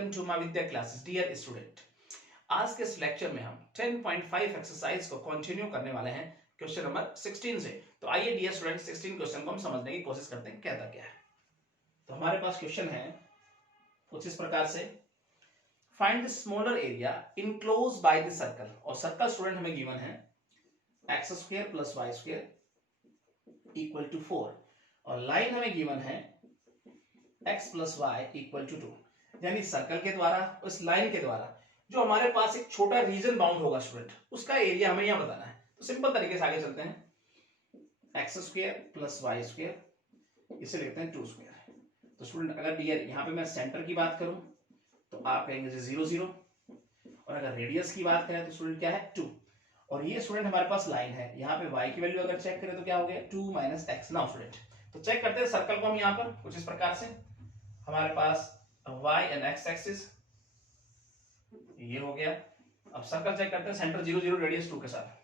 Welcome to my Vidya classes dear student. आज के इस लेक्चर में हम 10.5 एक्सरसाइज को कंटिन्यू करने वाले हैं क्वेश्चन नंबर 16 से। तो आइए डियर स्टूडेंट 16 क्वेश्चन को हम समझने की कोशिश करते हैं कहता क्या है। तो हमारे पास क्वेश्चन है कुछ इस प्रकार से, find the smaller area enclose by the circle. और सर्कल स्टूडेंट हमें गिवन है x square plus Y square equal to 4 और लाइन हमें गिवन है x plus y equal to 2। यानी सर्कल के द्वारा उस लाइन के द्वारा जो हमारे पास एक छोटा रीजन बाउंड होगा स्टूडेंट, उसका एरिया हमें यहां बताना है। तो सिंपल तरीके से आगे चलते हैं, x square plus Y square इसे लिखते हैं 2 स्क्वायर। तो स्टूडेंट अगर डियर यहाँ पे मैं सेंटर की बात करूं तो आप कहेंगे 0 0 और अगर रेडियस की बात करें तो स्टूडेंट क्या है 2। और ये स्टूडेंट हमारे पास लाइन है, यहाँ पे y की वैल्यू अगर चेक करें तो क्या हो गया 2 माइनस एक्स। नाउ स्टूडेंट तो चेक करते हैं सर्कल को हम यहाँ पर कुछ इस प्रकार से, हमारे पास y एंड x एक्सिस ये हो गया। अब सर्कल चेक करते हैं सेंटर 0 0 रेडियस 2 के साथ।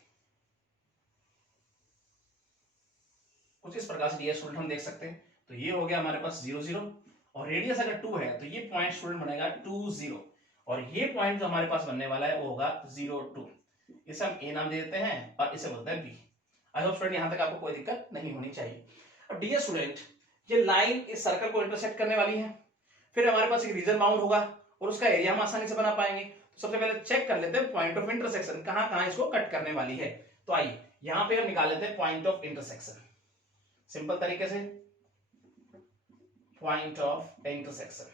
कुछ इस प्रकार से डियर स्टूडेंट हम देख सकते हैं। तो ये हो गया हमारे पास 0 0 और रेडियस अगर 2 है तो ये पॉइंट स्टूडेंट बनेगा 2 0 और ये पॉइंट जो हमारे पास बनने वाला है वो होगा 0 2। इसे हम ए नाम दे देते हैं और इसे बोलते हैं बी। आई होप स्टूडेंट यहां तक आपको कोई दिक्कत नहीं होनी चाहिए। अब डियर स्टूडेंट ये लाइन इस सर्कल को इंटरसेक्ट करने वाली है, फिर हमारे पास एक रीजन बाउंड होगा और उसका एरिया हम आसानी से बना पाएंगे। तो सबसे पहले चेक कर लेते हैं पॉइंट ऑफ इंटरसेक्शन कहां कहां इसको कट करने वाली है। तो आइए यहां पे हम निकाल लेते हैं पॉइंट ऑफ इंटरसेक्शन सिंपल तरीके से, point of intersection.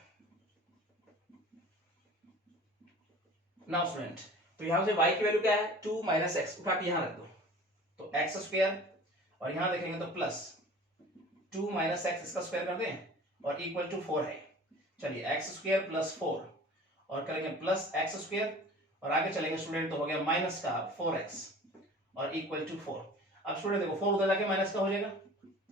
Now student तो यहां से y की वैल्यू क्या है 2 माइनस एक्स, उठा के यहां रख दो तो एक्स स्क्वायर और यहां देखेंगे तो प्लस 2 माइनस एक्स इसका स्क्वायर कर दें और इक्वल टू 4 है। चलिए एक्स स्क्वायर प्लस 4 और करेंगे प्लस एक्स स्क्वायर और आगे चलेंगे स्टूडेंट तो हो गया माइनस का 4x और इक्वल टू 4। अब स्टूडेंट देखो 4 उधर जाके माइनस का हो जाएगा,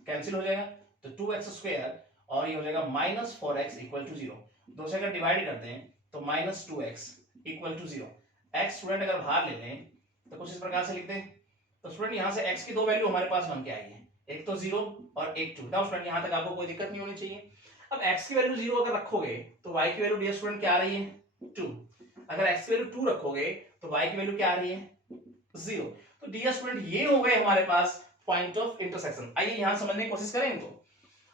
कैंसिल हो जाएगा तो 2x स्क्वायर और ये हो जाएगा माइनस 4x इक्वल टू 0। दो से अगर डिवाइड करते हैं तो minus 2x equal to 0। x student अगर बाहर ले लें तो कुछ इस प्रकार से लिखते हैं। तो स्टूडेंट यहां से x की दो वैल्यू हमारे पास बन के आई है, एक तो 0 और एक 2। नाउ स्टूडेंट यहां तक आपको कोई दिक्कत नहीं होनी चाहिए। अब x की वैल्यू 0 अगर रखोगे तो y की वैल्यू डियर स्टूडेंट क्या आ रही है 2। अगर x की वैल्यू 2 रखोगे तो y की वैल्यू क्या आ रही है 0। तो डियर स्टूडेंट ये हो गए हमारे पास पॉइंट ऑफ इंटरसेक्शन। आइए यहां समझने की कोशिश करें इनको।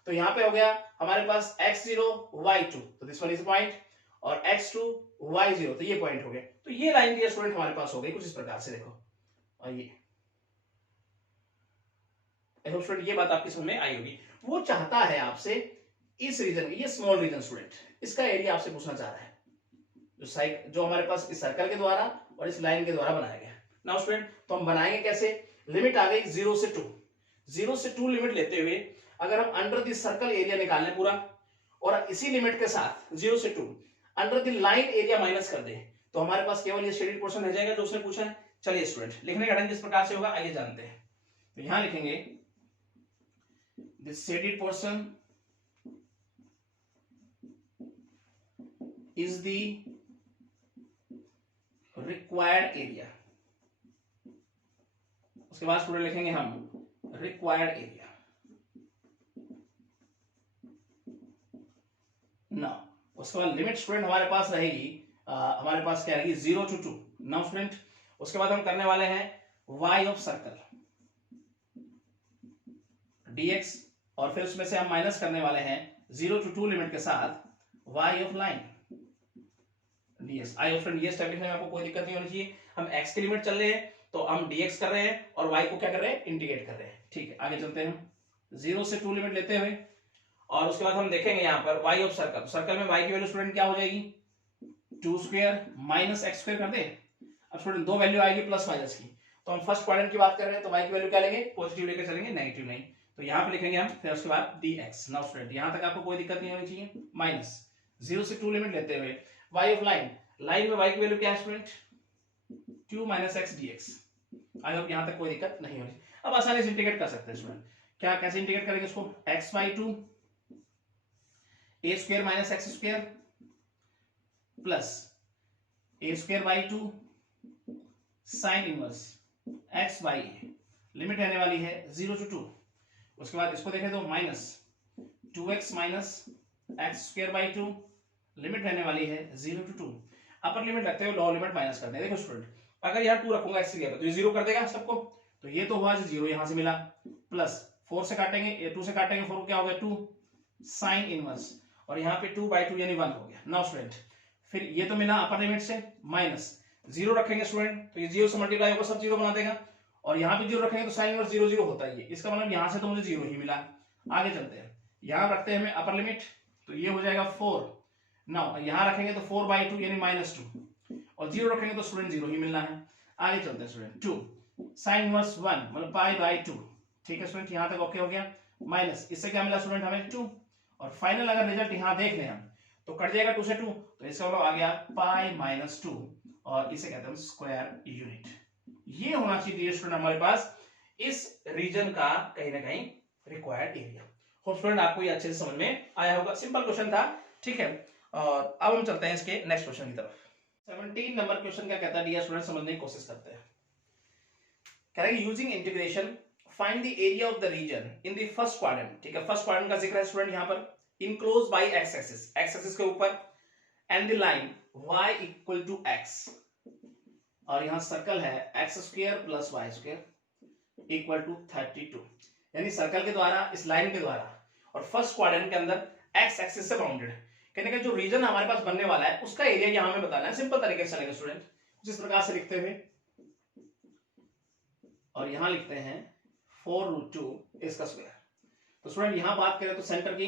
तो यहां पे हो गया हमारे पास x0 y2 तो दिस वन इज पॉइंट और x2 y0 तो ये पॉइंट हो गए। तो ये लाइन डियर स्टूडेंट हमारे पास हो गई कुछ इस प्रकार से, देखो। और ये स्टूडेंट ये बात आपकी समझ में आई होगी। वो चाहता है आपसे इस रीजन, ये स्मॉल रीजन स्टूडेंट, इसका एरिया आपसे पूछना चाह रहा है जो हमारे पास इस सर्कल के द्वारा और इस लाइन के द्वारा बनाया गया। नाउ स्टूडेंट तो हम बनाएंगे कैसे, लिमिट आ गई 0 से 2, 0 से 2 लिमिट लेते हुए अगर हम अंडर दिस सर्कल एरिया निकालने पूरा और इसी लिमिट के साथ 0 से 2 under the line area minus कर दे तो हमारे पास केवल ये शेडेड पोर्शन रह जाएगा जो उसने पूछा है। चलिए स्टूडेंट लिखने का ढंग किस प्रकार से होगा आइए जानते हैं। तो यहां लिखेंगे this shaded portion is the required area। उसके बाद स्टूडेंट लिखेंगे हम required area। ना उसके बाद लिमिट स्टूडेंट हमारे पास रहेगी हमारे पास क्या रहेगी 0 to 2। नाउ स्टूडेंट उसके बाद हम करने वाले हैं y ऑफ सर्कल dx और फिर उसमें से हम माइनस करने वाले हैं 0 to 2 लिमिट के साथ y of line ds। I hope friend ये स्टेप लिखने में आपको कोई दिक्कत नहीं होनी चाहिए। हम x की लिमिट चल रहे हैं तो हम dx कर रहे हैं और y को क्या कर रहे हैं इंटीग्रेट कर रहे हैं। ठीक है आगे चलते हैं, 0 से 2 लिमिट लेते हुए और उसके बाद हम देखेंगे यहाँ पर y ऑफ सर्कल। सर्कल में y की वैल्यू स्टूडेंट क्या हो जाएगी 2 स्क्वायर माइनस एक्स स्क्वायर कर दे। अब स्टूडेंट दो वैल्यू आएगी प्लस माइनस की, तो हम फर्स्ट क्वाड्रेंट की बात कर रहे हैं तो y की वैल्यू क्या लेंगे पॉजिटिव लेकर चलेंगे, नेगेटिव नहीं। तो यहाँ पे लिखेंगे हम, फिर उसके बाद dx। नाउ स्टूडेंट यहाँ तक आपको कोई दिक्कत नहीं होनी चाहिए। माइनस 0 से 2 लिमिट लेते हुए y ऑफ लाइन, लाइन में y की वैल्यू क्या है student 2 minus x dx। I hope यहां तक कोई दिक्कत नहीं होगी। अब आसानी से इंटीग्रेट कर सकते हैं स्टूडेंट। क्या कैसे इंटीग्रेट करेंगे इसको, x by 2 a square minus x square plus a square by 2 sine inverse x by a। Limit रहने वाली है 0 to 2। उसके बाद इसको देखें तो minus 2x minus x square by 2 limit रहने वाली है 0 to 2। अपर लिमिट रखते हुए लोअर लिमिट माइनस करते हैं। देखो स्टूडेंट, अगर यहाँ 2 रखूंगा x की जगह तो ये 0 कर देगा सबको, तो ये तो हुआ 0 यहाँ से मिला, प्लस 4 से काटेंगे, 2 से काटेंगे 4 क्या हो गया 2 साइन इनवर्स, और यहाँ पे 2/2 यानी 1 हो गया। नाउ स्टूडेंट फिर ये तो मिला अपर लिमिट से, माइनस 0 रखेंगे स्टूडेंट तो ये 0 से मल्टीप्लाई होगा, सब 0 बना देगा, और यहाँ पे 0 रखेंगे तो साइन इनवर्स 0 0 होता है, इसका मतलब यहाँ से तो मुझे 0 ही मिला। आगे चलते हैं, यहाँ रखते हैं हमें अपर लिमिट, तो ये हो जाएगा 4। नाउ यहाँ रखेंगे तो 4/2 यानी -2, और 0 रखेंगे तो स्टूडेंट 0 ही मिलना है। आगे चलते हैं स्टूडेंट, 2 साइन इनवर्स 1 मतलब π/2। ठीक है स्टूडेंट, यहाँ तक ओके हो गया, माइनस इससे क्या मिला स्टूडेंट हमें 2, और फाइनल अगर रिजल्ट यहाँ देख लें हम तो कट जाएगा 2 से 2, तो इसका मतलब आ गया π-2, और इसे कहते हैं स्क्वायर यूनिट। ये होना चाहिए स्टूडेंट हमारे पास इस रीजन का कहीं ना कहीं रिक्वायर्ड एरिया। होप स्टूडेंट आपको ये अच्छे से समझ में आया होगा, सिंपल क्वेश्चन था। ठीक है, और अब हम चलते हैं इसके नेक्स्ट क्वेश्चन की तरफ। 17 नंबर क्वेश्चन क्या कहता है डियर स्टूडेंट, समझने की कोशिश करते हैं। कह रहा है using integration find the area of the region in the first quadrant. ठीक है, फर्स्ट क्वाड्रेंट का जिक्र है स्टूडेंट यहाँ पर, इनक्लोज बाय एक्स एक्सिस के ऊपर, and the line y equal to x, और यहां सर्कल है x² + y² इक्वल टू 32, यानी सर्कल के द्वारा, इस लाइन के द्वारा, और फर्स्ट क्वाड्रेंट के अंदर x एक्सिस से बाउंडेड, कहने का जो रीजन हमारे पास बनने वाला है उसका एरिया यहां हमें बताना है। सिंपल तरीके से चलेगा स्टूडेंट, जिस प्रकार से लिखते हुए, और यहां लिखते हैं 4√2 इसका स्क्वायर। तो स्टूडेंट यहां बात करें तो सेंटर की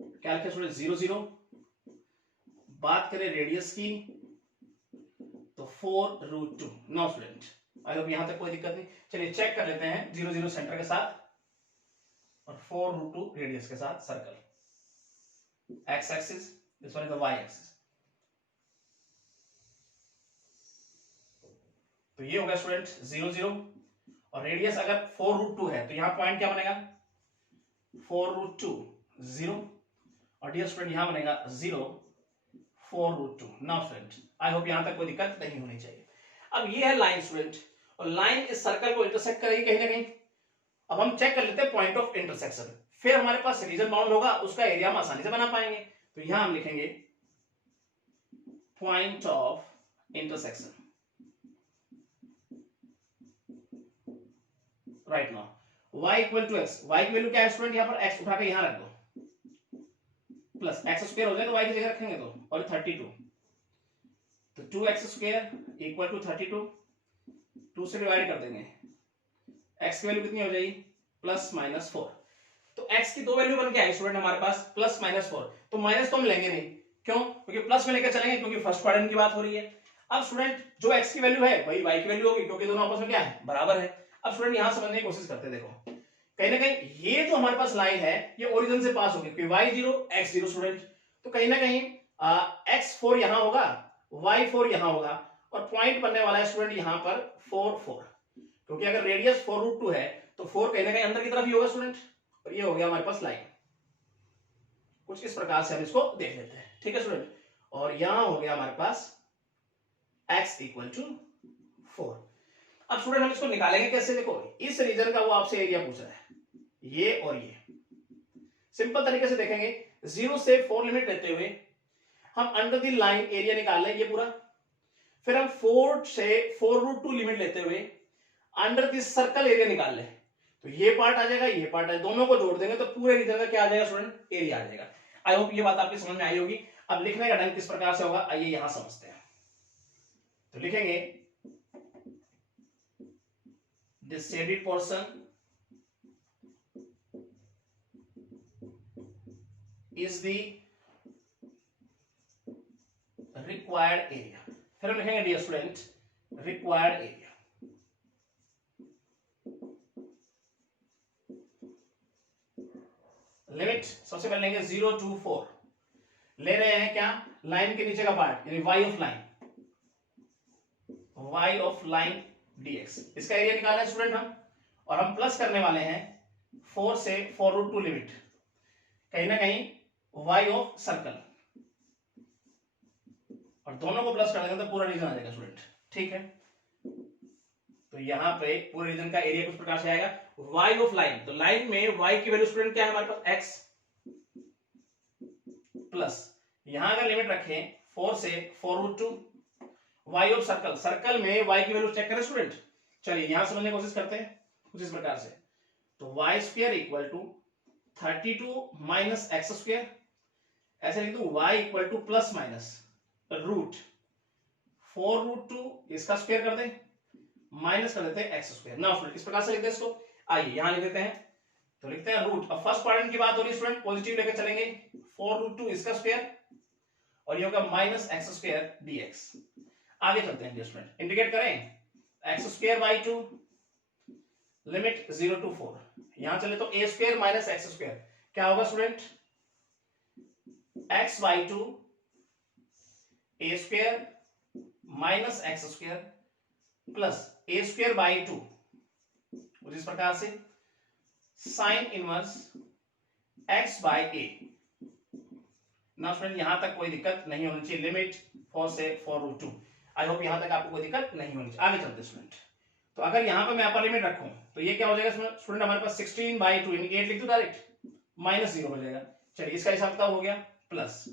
क्या लिखे स्टूडेंट 0 0, बात करें रेडियस की तो 4√2। नो स्टूडेंट, आई होप यहां तक कोई दिक्कत नहीं। चलिए चेक कर लेते हैं, 0 0 सेंटर के साथ और 4√2 रेडियस के साथ circle, x axis, this one is the y axis. तो ये हो गया स्टूडेंट 0 0, और रेडियस अगर 4√2 है तो यहां पॉइंट क्या बनेगा 4√2 0, और डियर स्टूडेंट यहां बनेगा 0 4√2। नाउ स्टूडेंट आई होप यहां तक कोई दिक्कत नहीं होनी चाहिए। अब ये है लाइन स्टूडेंट, और लाइन इस सर्कल को इंटरसेक्ट करेगी कहीं ना कहीं। अब हम चेक कर लेते हैं पॉइंट ऑफ इंटरसेक्शन, फिर हमारे पास रीजन बाउंड होगा, उसका एरिया हम आसानी से बना पाएंगे। तो यहां हम लिखेंगे point of intersection. Right now y equal to x, y की वैल्यू क्या है स्टूडेंट, यहां पर x उठा के यहां रख दो, प्लस x² हो जाए तो y की जगह रखेंगे तो, और 32, तो 2x² इक्वल टू 32, 2 से डिवाइड कर देंगे, x की वैल्यू कितनी हो जाएगी +-4। तो x की दो वैल्यू बन के आई स्टूडेंट हमारे पास +-4, तो माइनस तो हम लेंगे नहीं, क्यों, क्योंकि प्लस में लेकर चलेंगे, क्योंकि फर्स्ट क्वाड्रेंट की बात हो रही है। अब स्टूडेंट जो x की वैल्यू है वही y की वैल्यू होगी, क्योंकि दोनों आपस में क्या है बराबर है। अब स्टूडेंट यहां समझने की कोशिश करते हैं, देखो कहीं ना कहीं ये जो हमारे पास लाइन है ये ओरिजिन से पास होगी, क्योंकि y0 x0 स्टूडेंट, तो कहीं ना कहीं x4 यहां होगा, y4 यहां होगा, और पॉइंट बनने वाला है स्टूडेंट यहां पर 4 4, क्योंकि अगर रेडियस 4√2 है तो 4 कहीं ना कहीं अंदर की तरफ ही होगा स्टूडेंट, और ये हो गया हमारे पास लाइन। कुछ इस प्रकार से हम इसको देख लेते हैं, ठीक है स्टूडेंट, और यहां हो गया हमारे पास x इक्वल टू 4। अब स्टूडेंट हम इसको निकालेंगे कैसे, देखो इस रीजन का वो आपसे एरिया पूछ रहा है, ये और ये, सिंपल तरीके से देखेंगे, 0 से 4 लिमिट लेते हुए हम अंडर द लाइन एरिया निकाल लें ये पूरा, फिर हम 4 से 4√2 लिमिट लेते हुए अंडर द सर्कल एरिया निकाल लें, तो ये पार्ट आ जाएगा, ये पार्ट है, दोनों को जोड़ देंगे तो पूरे रीजन का क्या आ जाएगा स्टूडेंट, एरिया आ जाएगा। आई होप ये बात आपकी समझ में आई होगी। अब लिखने का ढंग किस प्रकार से होगा आइए यहां समझते हैं। तो लिखेंगे this shaded portion is the required area, फिर हम लिखेंगे dear student required area। Limit सबसे पहले लेंगे 0 to 4, ले रहे हैं क्या लाइन के नीचे का पार्ट, यानी y ऑफ लाइन dx, इसका एरिया निकालना है स्टूडेंट हम, और हम प्लस करने वाले हैं 4 से 4√2 लिमिट, कहीं ना कहीं y ऑफ सर्कल, और दोनों को प्लस कर देंगे तो पूरा रीजन आ जाएगा स्टूडेंट, ठीक है। तो यहां पे पूरे रीजन का एरिया कुछ प्रकार से आएगा y ऑफ लाइन, तो लाइन में y की वैल्यू स्टूडेंट क्या है हमारे पास x प्लस यहां अगर लिमिट रखें 4 से 4√2 y ऑफ सर्कल, सर्कल में y की वैल्यू चेक करें स्टूडेंट। चलिए यहां समझने की कोशिश करते हैं कुछ इस प्रकार से। तो y square equal to 32 minus x square, ऐसे लिख दूं y equal to plus minus root 4√2 इसका स्क्वायर कर दें माइनस कर देते हैं एक्स स्क्वायर। ना स्टूडेंट इस प्रकार से लिखते हैं इसको, आइए यहां लिख देते हैं। तो लिखते हैं रूट, अब फर्स्ट क्वाड्रेंट की बात हो रही है स्टूडेंट, पॉजिटिव लेकर चलेंगे 4√2 इसका स्क्वायर और ये होगा माइनस एक्स स्क्वायर dx। आगे चलते हैं स्टूडेंट, इंटीग्रेट करें x square by 2 limit 0 to 4, यहां चले तो a square minus x square क्या होगा student, x by 2 a square minus x square plus a square by 2 इस प्रकार से sine inverse x by a। ना स्टूडेंट यहां तक कोई दिक्कत नहीं होनी चाहिए, लिमिट 4 से 4√2। आई होप यहां तक आपको कोई दिक्कत नहीं होनी चाहिए। आगे चलते स्टूडेंट, तो अगर यहां पर मैं अपर लिमिट रखूं तो ये क्या हो जाएगा स्टूडेंट, हमारे पास 16/2 यानी कि 8 लिख दूं डायरेक्ट, माइनस 0 हो जाएगा। चलिए इसका हिसाब किताब हो गया प्लस,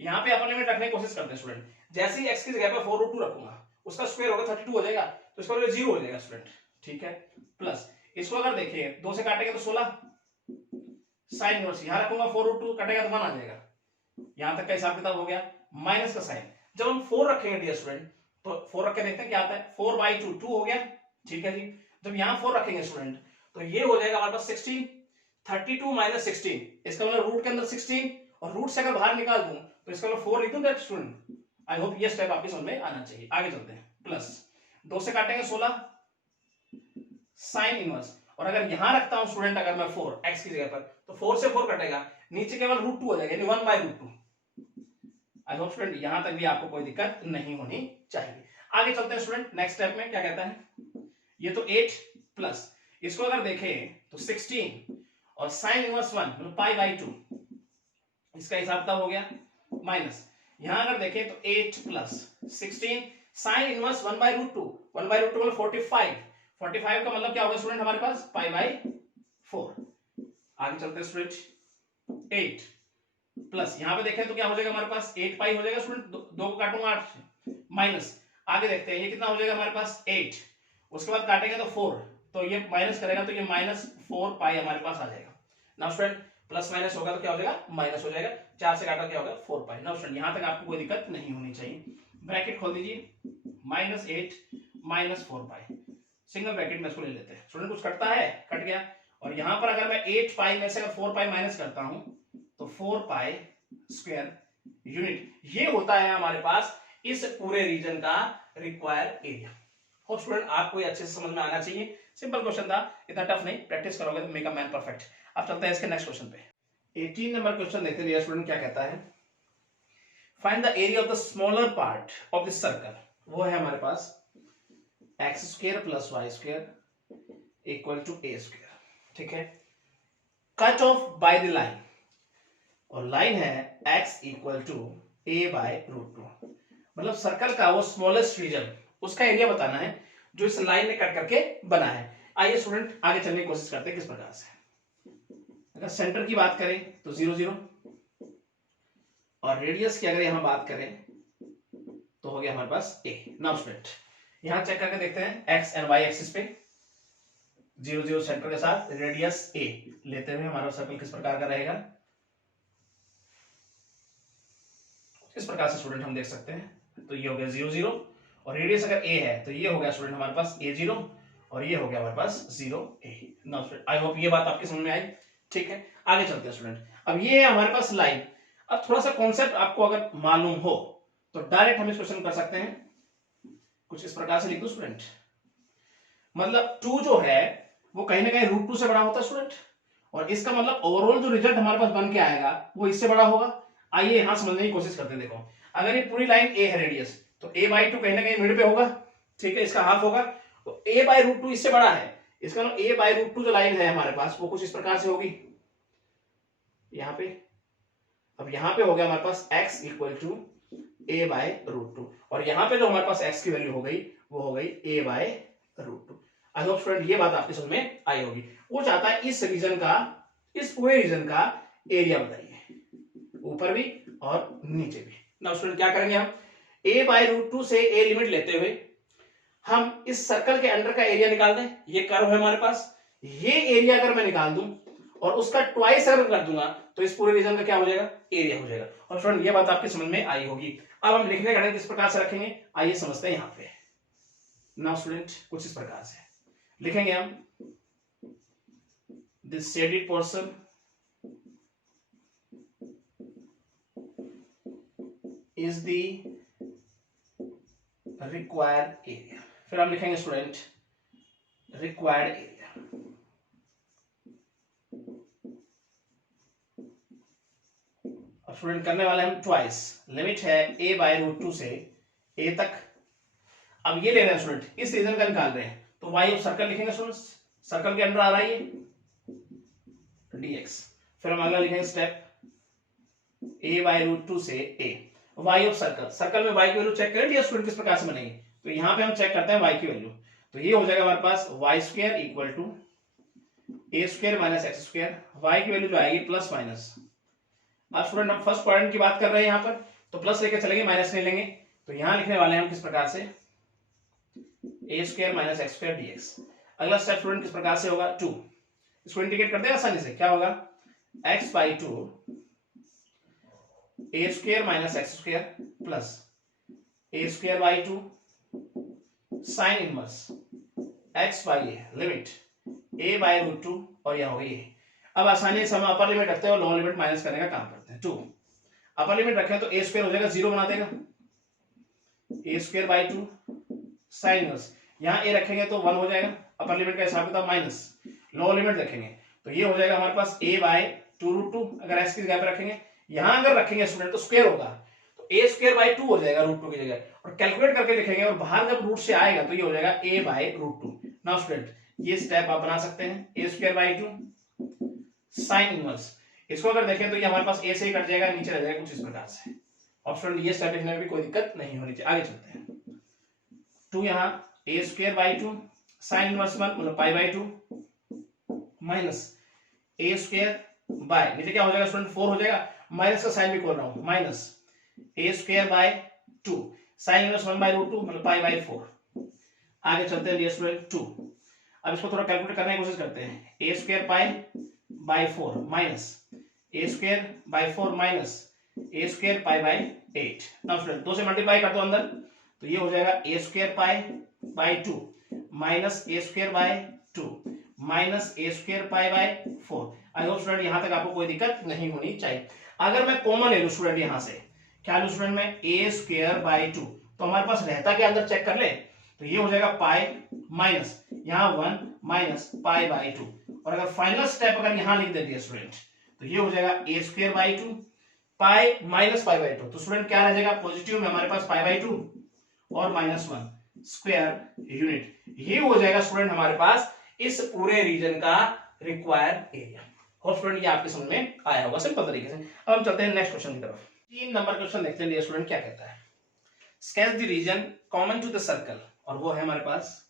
यहां पे अपर लिमिट रखने की कोशिश करते हैं स्टूडेंट। जैसे ही x की जगह पर 4√2 रखूंगा उसका स्क्वायर होगा 32 हो जाएगा, तो इसका वैल्यू 0 हो जाएगा स्टूडेंट, ठीक है। प्लस इसको अगर देखें 2 से काटेंगे तो 16 साइन इनवर्स, यहां रखूंगा 4√2 कटेगा तो 1 आ जाएगा, यहां तक का हिसाब किताब हो गया। माइनस का साइन, जब हम 4 रखेंगे डियर स्टूडेंट तो 4 रख के देखते हैं क्या आता है, 4/2 2 हो गया, ठीक है जी। जब यहां 4 रखेंगे स्टूडेंट तो ये हो जाएगा हमारे पास 16, 32 माइनस 16, इसका मतलब रूट के अंदर 16 और रूट से अगर बाहर निकाल दूं तो इसका मतलब 4 लिख दूं डायरेक्ट स्टूडेंट। आई होप ये स्टेप आपकी समझ में आना चाहिए। आगे चलते हैं, प्लस 2 से काटेंगे 16 साइन इनवर्स, और अगर यहां रखता हूं स्टूडेंट अगर मैं 4 x की जगह पर तो 4 से 4 कटेगा, नीचे केवल √2 हो जाएगा यानी 1/√2। आई होप स्टूडेंट यहां तक भी आपको कोई दिक्कत नहीं होनी चाहिए। आगे चलते हैं स्टूडेंट, नेक्स्ट स्टेप में क्या कहता है, ये तो 8 प्लस इसको अगर देखें तो 16 और साइन इनवर्स 1 मतलब π/2, इसका हिसाब किताब हो गया माइनस, यहां अगर देखें तो 8 प्लस 16 साइन इनवर्स 1/√2, 1/√2 मतलब 45, 45 का मतलब क्या होगा स्टूडेंट हमारे पास π/4। आगे चलते हैं स्टूडेंट, 8 प्लस यहां पे देखें तो क्या हो जाएगा हमारे पास 8π हो जाएगा स्टूडेंट, 2 को काटूंगा 8 से, माइनस आगे देखते हैं ये कितना हो जाएगा हमारे पास 8, उसके बाद काटेंगे तो 4, तो ये माइनस करेगा तो ये -4π हमारे पास आ जाएगा। नाउ स्टूडेंट प्लस माइनस होगा तो क्या हो जाएगा माइनस हो जाएगा, 4 से काटा क्या होगा 4π। नाउ स्टूडेंट यहां तक आपको कोई दिक्कत नहीं होनी चाहिए। ब्रैकेट खोल दीजिए, -8 -4π, सिंगल ब्रैकेट में इसको ले लेते हैं स्टूडेंट, कुछ कटता है कट गया, और यहां पर अगर मैं 8π में से अगर 4π माइनस करता हूं तो 4π स्क्वायर यूनिट, ये होता है हमारे पास इस पूरे रीजन का रिक्वायर्ड एरिया। होप स्टूडेंट आपको ये अच्छे से समझ में आना चाहिए, सिंपल क्वेश्चन था, इतना टफ नहीं, प्रैक्टिस करोगे तो मेक अ मैन परफेक्ट। अब चलते हैं इसके नेक्स्ट क्वेश्चन पे। 18 नंबर क्वेश्चन देखते हैं स्टूडेंट क्या कहता है, find the area of the smaller part of this circle. वो है हमारे पास X square plus Y square equal to A square, ठीक है। Cut off by the line, और लाइन है x इक्वल टू a/√2, मतलब सर्कल का वो स्मॉलेस्ट रीजन उसका एरिया बताना है जो इस लाइन ने कट करके बना है। आइए स्टूडेंट आगे चलने की कोशिश करते हैं किस प्रकार से। अगर सेंटर की बात करें तो 0 0, और रेडियस की अगर यहां बात करें तो हो गया हमारे पास a। नाउ स्टूडेंट यहां चेक करके देखते हैं x एंड y एक्सिस पे 0 0 सेंटर के साथ रेडियस a लेते हुए हमारा सर्कल किस प्रकार का रहेगा, इस प्रकार से स्टूडेंट हम देख सकते हैं। तो ये हो गया 0 0, और रेडियस अगर a है तो ये हो गया स्टूडेंट हमारे पास a0, और ये हो गया हमारे पास 0a। Now student I hope ये बात आपकी समझ में आई, ठीक है। आगे चलते हैं स्टूडेंट, अब ये है हमारे पास लाइन। अब थोड़ा सा कॉन्सेप्ट आपको अगर मालूम हो तो डायरेक्ट हम इस क्वेश्चन कर सकते हैं, कुछ इस प्रकार से लिख दो स्टूडेंट, मतलब 2 जो है वो कहीं ना कहीं √2 से बड़ा होता है स्टूडेंट, और इसका मतलब ओवरऑल जो रिजल्ट हमारे पास बन के आएगा वो इससे बड़ा होगा। आइए यहां समझने की कोशिश करते हैं। देखो अगर ये पूरी लाइन a है रेडियस, तो a/2 कहीं ना कहीं मिड पे होगा, ठीक है, इसका हाफ होगा, तो a/√2 इससे बड़ा है, इसका मतलब a/√2 जो लाइन है हमारे पास वो कुछ इस प्रकार से होगी यहां पे। अब यहां पे हो गया हमारे पास x इक्वल टू a/√2, और यहां पे जो हमारे पास x की वैल्यू हो गई वो हो गई a/√2। आई होप स्टूडेंट ये बात आपकी समझ में आई होगी। वो चाहता है इस रीजन का, इस पूरे रीजन का एरिया बताइए, ऊपर भी और नीचे भी। नाउ स्टूडेंट क्या करेंगे हम, a/√2 से a लिमिट लेते हुए हम इस सर्कल के अंडर का एरिया निकाल दें। ये कर्व है हमारे पास, ये एरिया अगर मैं निकाल दूं और उसका ट्वाइस अगर कर दूंगा तो इस पूरे रीजन का क्या हो जाएगा, एरिया हो जाएगा। और स्टूडेंट ये बात आपके समझ में आई होगी। अब हम लिखने का ढंग किस प्रकार से रखेंगे, आइए समझते हैं। यहाँ पे नाउ स्टूडेंट कुछ इस प्रकार से लिखेंगे हम, this shaded portion is the required area. फिर हम लिखेंगे स्टूडेंट रिक्वायर्ड एरिया। अब स्टूडेंट करने वाले हम ट्वाइस, लिमिट है a/√2 से a तक। अब ये ले रहे हैं स्टूडेंट, इस रीजन का निकाल रहे हैं, तो y ऑफ सर्कल लिखेंगे स्टूडेंट, सर्कल के अंदर आ रहा है ये dx। फिर हम अगला लिखेंगे स्टेप a/√2 से a, y of circle, circle में y की वैल्यू चेक करें स्टूडेंट किस प्रकार से बनेगी। तो यहां पे हम चेक करते हैं y की वैल्यू, तो ये हो जाएगा हमारे पास y² equal to a² minus x²। y की वैल्यू जो आएगी प्लस माइनस। अब स्टूडेंट हम फर्स्ट क्वाड्रेंट की बात कर रहे हैं यहाँ पर, तो प्लस लेके चलेंगे, माइनस नहीं लेंगे। तो यहां लिखने वाले हैं हम किस प्रकार से, a² माइनस x² dx। अगला स्टेप स्टूडेंट किस प्रकार से होगा, 2, इसको इंटीग्रेट करते हैं आसानी से, क्या होगा x/2 a² minus x² plus a²/2 sine inverse x/a, limit a/√2 और यह होगी a। अब आसानी से हम अपर लिमिट रखते हैं और लोअर लिमिट माइनस करने का काम करते हैं। 2 अपर लिमिट रखें तो a² हो जाएगा 0 बना देगा, a²/2 साइन इनवर्स, यहाँ a रखेंगे तो 1 हो जाएगा, अपर लिमिट का हिसाब किताब माइनस, लोअर लिमिट रखेंगे तो ये हो जाएगा हमारे पास a/√2। अगर s की जगह पे रखेंगे, यहां अगर रखेंगे स्टूडेंट तो स्क्वायर होगा, तो a²/2 हो जाएगा √2 की जगह, और कैलकुलेट करके लिखेंगे और बाहर जब रूट से आएगा तो ये हो जाएगा a/√2। नाउ स्टूडेंट ये स्टेप आप बना सकते हैं, a²/2 साइन इनवर्स, इसको अगर देखें तो ये हमारे पास a से ही कट जाएगा, नीचे रह जाएगा कुछ इस प्रकार से। ऑप्शन ये स्टेप लिखने में भी कोई दिक्कत नहीं होनी चाहिए। आगे चलते हैं, 2 यहाँ a²/2 साइन इनवर्स 1 मतलब π/2 माइनस a² बाय, नीचे क्या हो जाएगा स्टूडेंट 4 हो जाएगा, माइनस का साइन भी खोल रहा हूं, माइनस a²/2 साइन इनवर्स 1/√2 मतलब π/4। आगे चलते हैं स्टूडेंट 2। अब इसको थोड़ा कैलकुलेट करने की कोशिश करते हैं, a²π/4 minus a²/4 minus a²π/8। Now student 2 से मल्टीप्लाई कर दो अंदर, तो ये हो जाएगा a²π/2 minus a²/2 minus a²π/4। आई होप स्टूडेंट यहां तक आपको कोई दिक्कत नहीं होनी चाहिए। अगर मैं कॉमन ले लूं स्टूडेंट, यहां से क्या लूं स्टूडेंट में a²/2, तो हमारे पास रहता के अंदर चेक कर ले, तो ये हो जाएगा पाई माइनस यहाँ 1 माइनस π/2। और अगर फाइनल स्टेप अगर यहां लिख देते हैं स्टूडेंट, तो ये हो जाएगा a²/2 पाई माइनस π/2। तो स्टूडेंट क्या रह जाएगा, पॉजिटिव में हमारे पास π/2 और -1 स्क्वायर यूनिट। ये हो जाएगा स्टूडेंट हमारे पास इस पूरे रीजन का रिक्वायर्ड एरिया। होप स्टूडेंट ये आपके समझ में आया होगा सिंपल तरीके से। अब हम चलते हैं नेक्स्ट क्वेश्चन की तरफ। 3 नंबर क्वेश्चन देखते हैं स्टूडेंट क्या कहता है। Sketch the region common to the circle, और वो है हमारे पास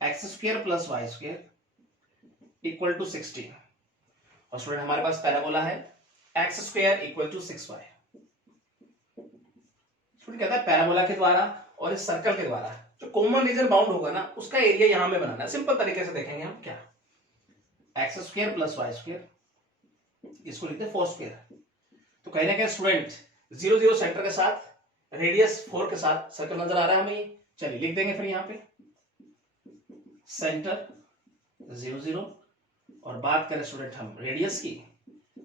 x² plus y² equal to 16। और स्टूडेंट हमारे पास पैराबोला है x² equal to 6y। Student कहता है पैराबोला के द्वारा और इस सर्कल के द्वारा जो कॉमन रीजन बाउंड होगा ना, उसका एरिया यहां में बनाना है। सिंपल तरीके से देखेंगे हम क्या, x² प्लस y², इसको लिखते हैं 4²। तो कहने का स्टूडेंट 0 0 सेंटर के साथ रेडियस 4 के साथ सर्कल नजर आ रहा है हमें, ये चलिए लिख देंगे। फिर यहाँ पे सेंटर 0 0 और बात करें स्टूडेंट हम रेडियस की,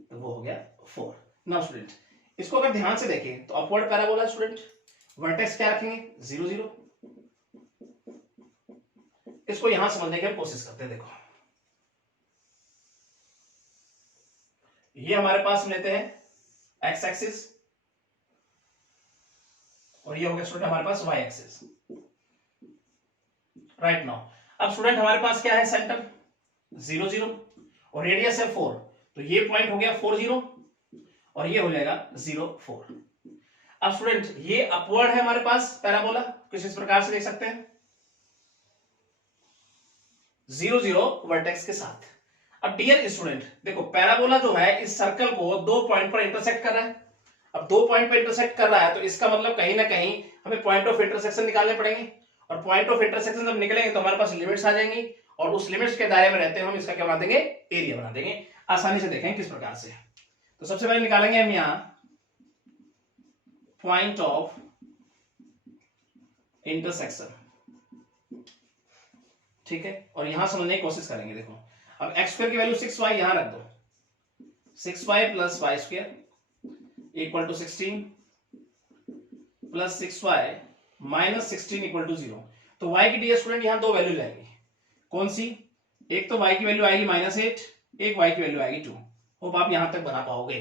तो वो हो गया 4। नाउ स्टूडेंट इसको अगर ध्यान से देखें तो अपवर्ड पैराबोला स्टूडेंट, वर्टेक्स क्या रखेंगे 0 0। इसको यहां समझने की कोशिश करते हैं। देखो ये हमारे पास लेते हैं एक्स एक्सिस और ये हो गया स्टूडेंट हमारे पास वाई एक्सिस। राइट नाउ अब स्टूडेंट हमारे पास क्या है, सेंटर 0 0 और रेडियस है 4, तो ये पॉइंट हो गया 4 0 और ये हो जाएगा 0 4। अब स्टूडेंट ये अपवर्ड है हमारे पास पैराबोला, कुछ इस प्रकार से देख सकते हैं 0 0 वर्टेक्स के साथ। अब डियर स्टूडेंट देखो पैराबोला जो है इस सर्कल को 2 पॉइंट पर इंटरसेक्ट कर रहा है। अब 2 पॉइंट पे इंटरसेक्ट कर रहा है, तो इसका मतलब कहीं ना कहीं हमें पॉइंट ऑफ इंटरसेक्शन निकालने पड़ेंगे, और पॉइंट ऑफ इंटरसेक्शन जब निकलेंगे तो हमारे पास लिमिट्स आ जाएंगी, और उस लिमिट्स के दायरे में रहते हुए हम इसका क्या बना देंगे, एरिया बना देंगे। आसानी से देखें किस प्रकार से। तो सबसे पहले निकालेंगे हम यहां पॉइंट ऑफ इंटरसेक्शन, ठीक है, और यहां समझने की कोशिश करेंगे। देखो अब एक्स स्क्वायर की वैल्यू 6y यहां रख दो, 6y plus Y square equal to 16 plus 6y minus 16 equal to 0। तो y की डियर स्टूडेंट यहां दो वैल्यू जाएगी, कौन सी, एक तो y की वैल्यू आएगी -8, एक y की वैल्यू आएगी 2। होप आप यहां तक बना पाओगे।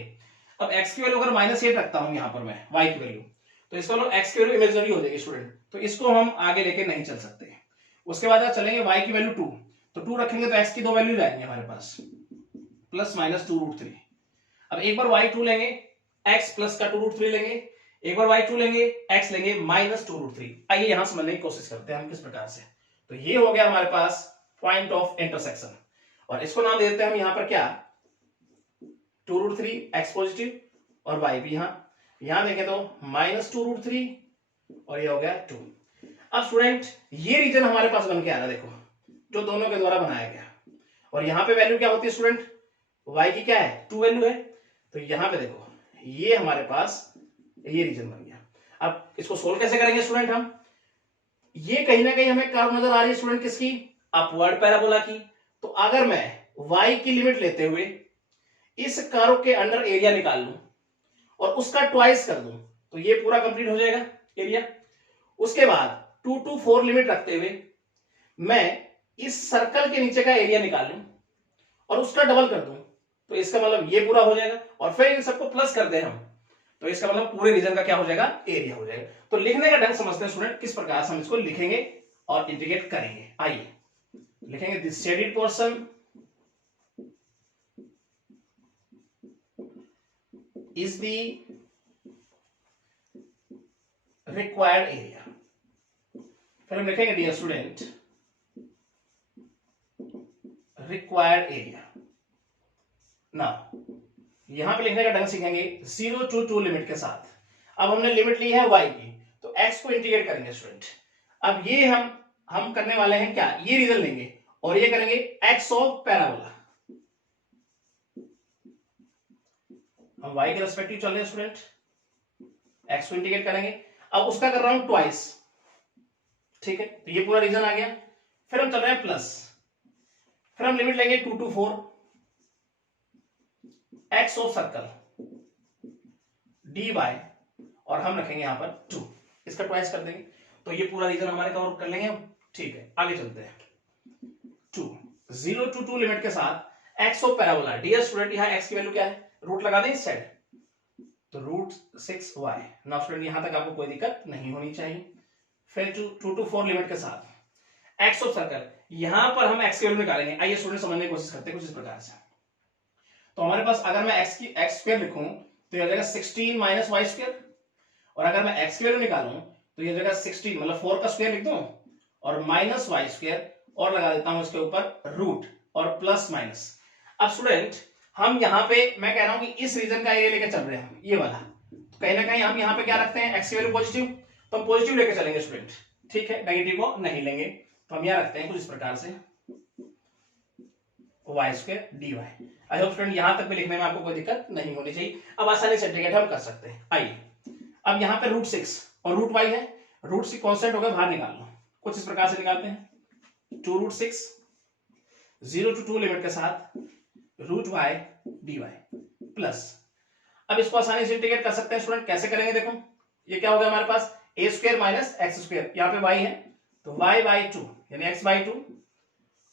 अब x की वैल्यू अगर -8 रखता हूं यहां पर मैं y की वैल्यू, तो इसका मतलब x की वैल्यू इमेजिनरी हो जाएगी स्टूडेंट, तो इसको हम आगे लेके नहीं चल सकते। उसके बाद आप चलेंगे y की वैल्यू 2, तो 2 रखेंगे तो x की दो वैल्यू जाएंगे हमारे पास, प्लस माइनस 2√3। अब एक बार y2 लेंगे, x प्लस का 2√3 लेंगे, एक बार y2 लेंगे, x लेंगे माइनस 2√3। आइए यहां समझने की कोशिश करते हैं हम किस प्रकार से। तो ये हो गया हमारे पास पॉइंट ऑफ इंटरसेक्शन, और इसको नाम दे देते हैं हम यहां पर क्या, 2√3, x पॉजिटिव और y भी यहां देखें तो माइनस 2√3 और ये हो गया 2। अब स्टूडेंट ये रीजन हमारे पास बन के आ रहा है, देखो जो दोनों के द्वारा बनाया गया, और यहां पे वैल्यू क्या होती है स्टूडेंट, y की क्या है 2 वैल्यू है, तो यहां पे देखो ये हमारे पास ये रीजन बन गया। अब इसको सोल्व कैसे करेंगे स्टूडेंट हम, ये कहीं ना कहीं हमें कर्व नजर आ रही है स्टूडेंट किसकी, अपवर्ड पैराबोला की। तो अगर मैं y की लिमिट लेते हुए इस कर्व के अंडर एरिया निकाल लूं और उसका ट्वाइस कर दूं, तो ये पूरा कंप्लीट हो जाएगा एरिया। उसके बाद 2 to 4 लिमिट रखते हुए मैं इस सर्कल के नीचे का एरिया निकाल लूं और उसका डबल कर दूं, तो इसका मतलब ये पूरा हो जाएगा, और फिर इन सबको प्लस कर दें हम, तो इसका मतलब पूरे रीजन का क्या हो जाएगा, एरिया हो जाएगा। तो लिखने का ढंग समझते हैं स्टूडेंट किस प्रकार से हम इसको लिखेंगे और इंटीग्रेट करेंगे। आइए लिखेंगे, this shaded portion is the required area। फिर हम लिखेंगे dear student required area. Now यहां पे लिखने का ढंग सीखेंगे 0 to 2 लिमिट के साथ। अब हमने लिमिट ली है y की, तो x को इंटीग्रेट करेंगे स्टूडेंट। अब ये हम करने वाले हैं क्या, ये रीजन लेंगे और ये करेंगे x ऑफ पैराबोला। हम y के रेस्पेक्टिव चल रहे हैं स्टूडेंट, x को इंटीग्रेट करेंगे। अब उसका कर रहा हूं ट्वाइस, ठीक है, तो ये पूरा रीजन आ गया। फिर हम चल रहे हैं प्लस, फिर हम लिमिट लेंगे 2 to 4 x of circle dy, और हम रखेंगे यहां पर 2, इसका ट्वाइस कर देंगे, तो ये पूरा रीजन हमारे कवर कर लेंगे हम। ठीक है, आगे चलते हैं। 0 to 2 लिमिट के साथ x of parabola. Dear student यहां x की वैल्यू क्या है, रूट लगा दें इस साइड, तो √6y। नाउ स्टूडेंट यहां तक आपको कोई दिक्कत नहीं होनी चाहिए। फिर 2 to 4 लिमिट के साथ x ऑफ सर्कल, यहां पर हम x की वैल्यू निकालेंगे। आइए स्टूडेंट समझने की कोशिश करते हैं कुछ इस प्रकार से। तो हमारे पास अगर मैं x स्क्वायर लिखूं तो ये हो जाएगा 16 माइनस वाई स्क्वायर, और अगर मैं x की वैल्यू निकालूं तो ये हो जाएगा 16 मतलब 4 का स्क्वायर लिख दूं और माइनस वाई स्क्वायर और लगा देता हूं इसके ऊपर रूट और प्लस माइनस। अब स्टूडेंट हम यहाँ पे मैं कह रहा हूं कि इस रीजन का एरिया लेके चल रहे हैं ये वाला, तो कहीं ना कहीं हम यहाँ पे क्या रखते हैं, x की वैल्यू पॉजिटिव, तो हम पॉजिटिव लेके चलेंगे स्टूडेंट, ठीक है, नेगेटिव को नहीं लेंगे। तो हम यहाँ रखते हैं कुछ इस प्रकार से y square d y. I hope student यहां तक भी लिखने में आपको कोई दिक्कत नहीं होनी चाहिए। अब आसानी से इंटीग्रेट हम कर सकते हैं। आइए अब यहाँ पे √6 और रूट वाई है, √6 कॉन्स्टेंट हो गया, बाहर निकाल लो, कुछ इस प्रकार से निकालते हैं 2√6 0 to 2 लिमिट के साथ √y dy प्लस। अब इसको आसानी से इंटीग्रेट कर सकते हैं स्टूडेंट, कैसे करेंगे, देखो ये क्या हो गया हमारे पास a square minus x square, यहाँ पे y है तो y/2 यानी x/2,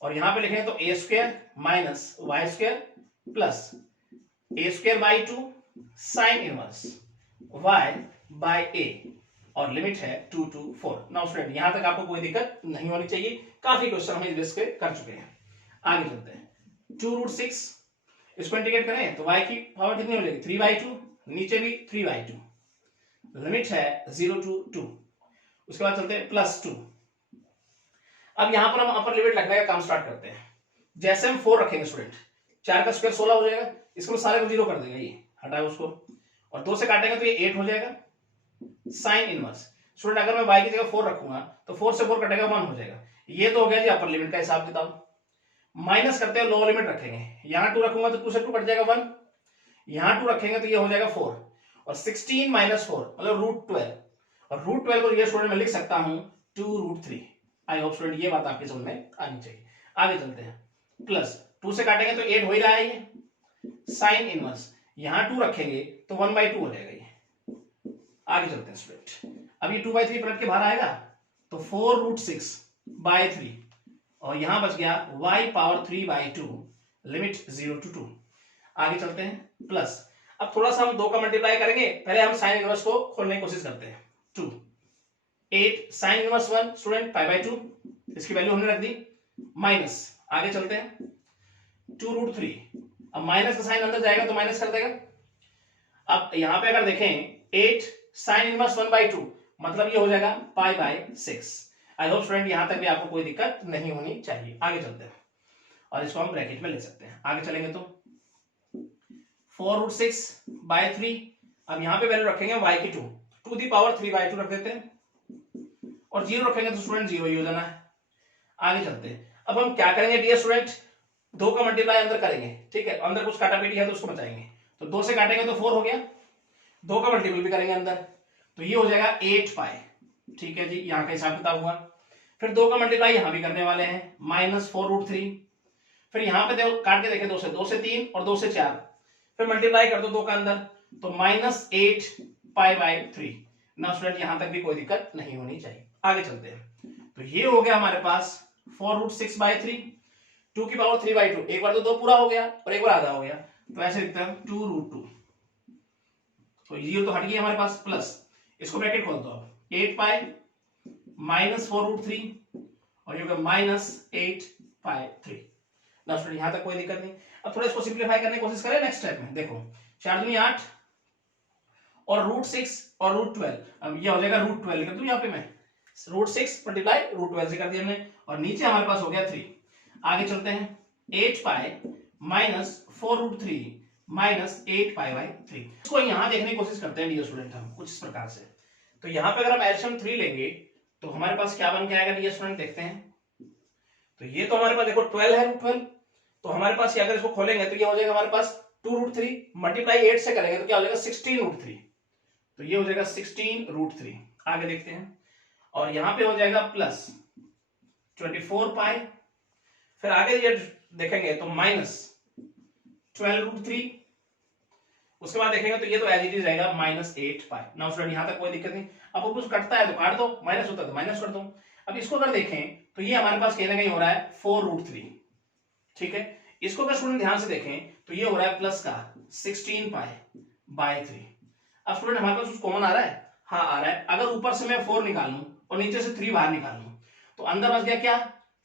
और यहां पे लिखेंगे तो a square minus y square plus a square by 2 sine inverse y/a, और लिमिट है 2 to 4। नाउ स्टूडेंट यहां तक आपको कोई दिक्कत नहीं होनी चाहिए, काफी क्वेश्चन हम इस पे कर चुके हैं। आगे चलते हैं 2√6, इसको इंटीग्रेट करें तो y की पावर कितनी हो जाएगी 3/2, नीचे भी 3/2, लिमिट है 0 to 2। उसके बाद चलते हैं +2। अब यहां पर हम अपर लिमिट लगने का काम स्टार्ट करते हैं। जैसे हम 4 रखेंगे स्टूडेंट, 4 का स्क्वायर 16 हो जाएगा, इसको सारे को 0 कर देंगे, ये हटाए उसको, और 2 से काटेंगे तो ये 8 हो जाएगा साइन इनवर्स। स्टूडेंट अगर मैं y की जगह 4 रखूंगा तो 4 से 4 कटेगा 1 हो जाएगा। ये तो हो गया जी अपर लिमिट का हिसाब किताब। माइनस करते हैं लोअर लिमिट रखेंगे, यहाँ 2 रखूंगा तो 2 से 2 कट जाएगा 1, यहाँ 2 रखेंगे तो ये हो जाएगा 4 और 16 माइनस 4 मतलब √12 और √12 को ये स्टूडेंट मैं लिख सकता हूं 2√3। आई होप स्टूडेंट ये बात आपकी समझ में आनी चाहिए। आगे चलते हैं, प्लस 2 से काटेंगे तो 8 हो ही रहा है ये साइन इनवर्स, यहाँ 2 रखेंगे तो 1/2 हो जाएगा ये। आगे चलते हैं स्टूडेंट, अब ये 2/3 पलट के बाहर आएगा तो 4√6/3 और यहां बच गया y⁴3/2 लिमिट 0 to 2। आगे चलते हैं, प्लस अब थोड़ा सा हम 2 का मल्टीप्लाई करेंगे, पहले हम साइन इनवर्स को खोलने की कोशिश करते हैं। 2 8 साइन इनवर्स 1 स्टूडेंट π/2, इसकी वैल्यू हमने रख दी, माइनस आगे चलते हैं 2√3, अब माइनस का साइन अंदर जाएगा तो माइनस कर देगा। अब यहां पे अगर देखें 8 साइन इनवर्स 1/2 मतलब ये हो जाएगा π/6। आई होप स्टूडेंट यहां तक भी आपको कोई दिक्कत नहीं होनी चाहिए। आगे चलते हैं और इसको हम ब्रैकेट में ले सकते हैं। आगे चलेंगे तो 4√6/3, अब यहां पे वैल्यू रखेंगे y की 2^3/2 रख देते हैं और 0 रखेंगे तो स्टूडेंट 0 ही हो जाना है। आगे चलते हैं, अब हम क्या करेंगे डियर स्टूडेंट, 2 का मल्टीप्लाई अंदर करेंगे, ठीक है, अंदर कुछ काटा पीटी है तो उसको बचाएंगे, तो 2 से काटेंगे तो 4 हो गया, 2 का मल्टीपल भी करेंगे अंदर तो ये हो जाएगा 8π। ठीक है जी, यहाँ का हिसाब किताब हुआ। फिर 2 का मल्टीप्लाई यहां भी करने वाले हैं -4√3, फिर यहां पे देखो काट के देखें 2 से 3 और 2 से 4, फिर मल्टीप्लाई कर दो 2 का अंदर तो -8π/3। ना स्टूडेंट यहां तक भी कोई दिक्कत नहीं होनी चाहिए। आगे चलते हैं, तो ये हो गया हमारे पास 4√6/3, 2^3/2, एक बार तो 2 पूरा हो गया और एक बार आधा हो गया, तो ऐसे लिखते हैं 2√2, तो ये तो हट गई हमारे पास, प्लस इसको ब्रैकेट खोल दो अब 8π -4√3 और ये होगा -8π3। ना स्टूडेंट यहां तक कोई दिक्कत नहीं। अब थोड़ा इसको सिंपलीफाई करने की कोशिश करें नेक्स्ट स्टेप में। देखो 4 दूनी 8 और √6 और √12, अब ये हो जाएगा √12 कर दूं यहाँ पे मैं, √6 मल्टीप्लाई √12 से कर दिया हमने और नीचे हमारे पास हो गया 3। आगे चलते हैं 8π -4√3 -8π/3, इसको यहां देखने की कोशिश करते हैं डियर स्टूडेंट हम कुछ इस प्रकार से। तो यहां पे अगर हम एलसीएम 3 लेंगे तो हमारे पास क्या बन के आएगा डियर स्टूडेंट, देखते हैं। तो ये तो हमारे पास देखो 12 है √12, तो हमारे पास ये अगर इसको खोलेंगे तो ये हो जाएगा हमारे पास 2√3 मल्टीप्लाई 8 से करेंगे तो क्या हो जाएगा 16√3, तो ये हो जाएगा 16√3। आगे देखते हैं और यहां पे हो जाएगा प्लस 24π, फिर आगे ये देखेंगे तो -12√3, उसके बाद देखेंगे तो ये तो एज इट इज रहेगा -8π। नाउ स्टूडेंट यहां तक कोई दिक्कत नहीं। अब कुछ कटता है तो काट दो, माइनस होता है तो माइनस कर दो। अब इसको अगर देखें तो ये हमारे पास कहीं ना कहीं हो रहा है 4√3, ठीक है। इसको अगर स्टूडेंट ध्यान से देखें तो ये हो रहा है प्लस का 16π/3। अब स्टूडेंट हमारे पास कुछ कॉमन आ रहा है, हाँ आ रहा है। अगर ऊपर से मैं 4 निकालूं और नीचे से 3 बाहर निकालूं तो अंदर बच गया क्या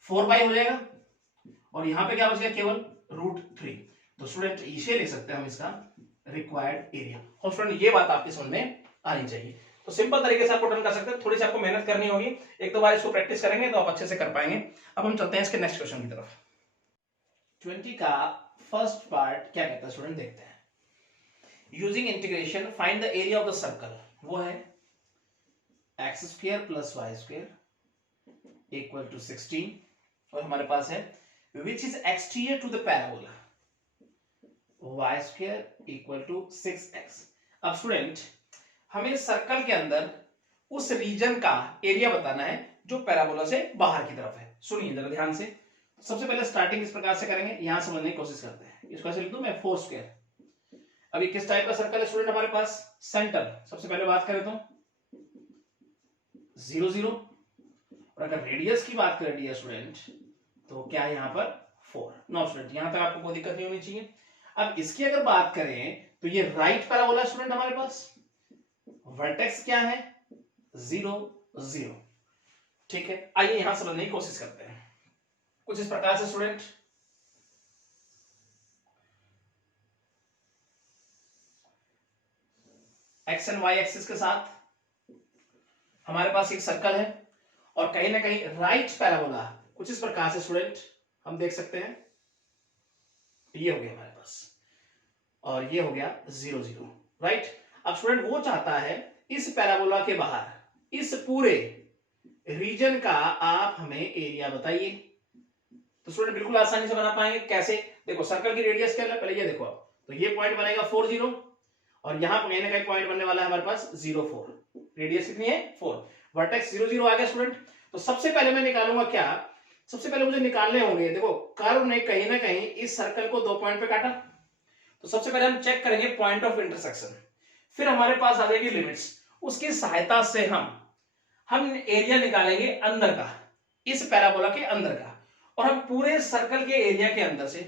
4π हो जाएगा और यहां पे क्या बच गया केवल √3। तो स्टूडेंट इसे ले सकते हैं हम इसका रिक्वायर्ड एरिया। और स्टूडेंट ये बात आपके समझ में आनी चाहिए। तो सिंपल तरीके से आपको डन कर सकते हैं, थोड़ी सी आपको मेहनत करनी होगी, एक दो बार इसको प्रैक्टिस करेंगे तो आप अच्छे से कर पाएंगे। अब हम चलते हैं इसके नेक्स्ट क्वेश्चन की तरफ। 20 का फर्स्ट पार्ट क्या कहता है स्टूडेंट, देखते हैं। Using integration find the area of the circle, वो है x² + y² = 16 और हमारे पास है which is exterior to the parabola y² = 6x। अब स्टूडेंट हमें सर्कल के अंदर उस रीजन का एरिया बताना है जो पैराबोला से बाहर की तरफ है। सुनिए जरा ध्यान से। सबसे पहले स्टार्टिंग इस प्रकार से करेंगे, यहां समझने की कोशिश करते हैं। इसको ऐसे लिख दूं मैं 4²। अभी किस टाइप का सर्कल है स्टूडेंट हमारे पास, सेंटर। सबसे पहले बात करें तो 0 0 और अगर रेडियस की बात करें डियर स्टूडेंट तो क्या है यहां पर 4। नो स्टूडेंट यहां तक आपको कोई दिक्कत नहीं होनी चाहिए। अब इसकी अगर बात करें तो ये राइट पैराबोला स्टूडेंट हमारे पास, वर्टेक्स क्या है 0 0, ठीक है। आइए यहां समझने की कोशिश करते हैं कुछ इस प्रकार से student. X and y axis के साथ हमारे पास एक सर्कल है और कहीं ना कहीं राइट पैराबोला कुछ इस प्रकार से स्टूडेंट हम देख सकते हैं। ये हो गया हमारे पास और ये हो गया 0 0, राइट। अब स्टूडेंट वो चाहता है इस पैराबोला के बाहर इस पूरे रीजन का आप हमें एरिया बताइए। तो स्टूडेंट बिल्कुल आसानी से बना पाएंगे। कैसे? देखो सर्कल की रेडियस क्या है, पहले ये देखो आप, तो ये पॉइंट बनेगा 40 और यहां पर कहीं ना कहीं पॉइंट बनने वाला है हमारे पास 04। रेडियस कितनी है? 4। वर्टेक्स 0 आ गया स्टूडेंट। तो सबसे पहले मैं निकालूंगा क्या, सबसे पहले मुझे निकालने होंगे, देखो कर्व ने कहीं ना कहीं इस सर्कल को 2 पॉइंट पे काटा, तो सबसे पहले हम चेक करेंगे पॉइंट ऑफ इंटरसेक्शन, फिर हमारे पास आ जाएगी लिमिट्स, उसकी सहायता से हम एरिया निकालेंगे अंदर का, इस पैराबोला के अंदर का, और हम पूरे सर्कल के एरिया के अंदर से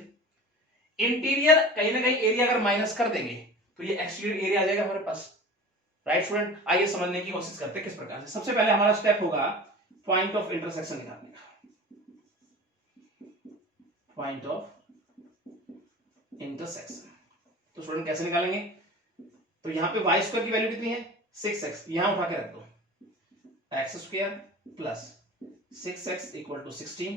इंटीरियर कहीं ना कहीं एरिया अगर माइनस कर देंगे तो ये एक्सटीरियर एरिया आ जाएगा हमारे पास। राइट स्टूडेंट, आइए समझने की कोशिश करते हैं किस प्रकार से। सबसे पहले हमारा स्टेप होगा पॉइंट ऑफ इंटरसेक्शन निकालने का। पॉइंट ऑफ इंटरसेक्शन तो स्टूडेंट कैसे निकालेंगे? तो यहां पे वाई स्क्वायर की वैल्यू कितनी है? 6x, यहां उठा के रख दो, x square plus 6x equal to 16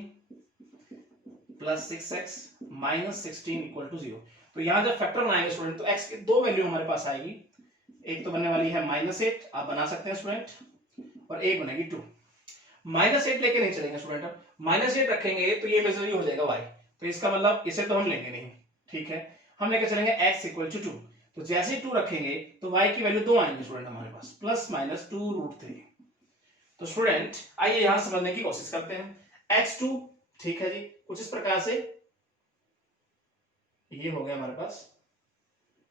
plus 6x minus 16 equal to 0। तो यहां जब फैक्टर बनाएंगे स्टूडेंट तो x की 2 वैल्यू हमारे पास आएगी, एक तो बनने वाली है -8, आप बना सकते हैं स्टूडेंट, और एक बनेगी 2। -8 लेके नहीं चलेंगे स्टूडेंट, -8 रखेंगे तो ये इमेजिनरी हो जाएगा y, तो इसका मतलब इसे तो हम लेंगे नहीं, ठीक है, हम लेके चलेंगे x इक्वल टू 2। तो जैसे ही 2 रखेंगे तो y की वैल्यू 2 आएंगे स्टूडेंट हमारे पास, प्लस माइनस 2√3। तो स्टूडेंट आइए यहां समझने की कोशिश करते हैं। x2 ठीक है जी, कुछ इस प्रकार से ये हो गया हमारे पास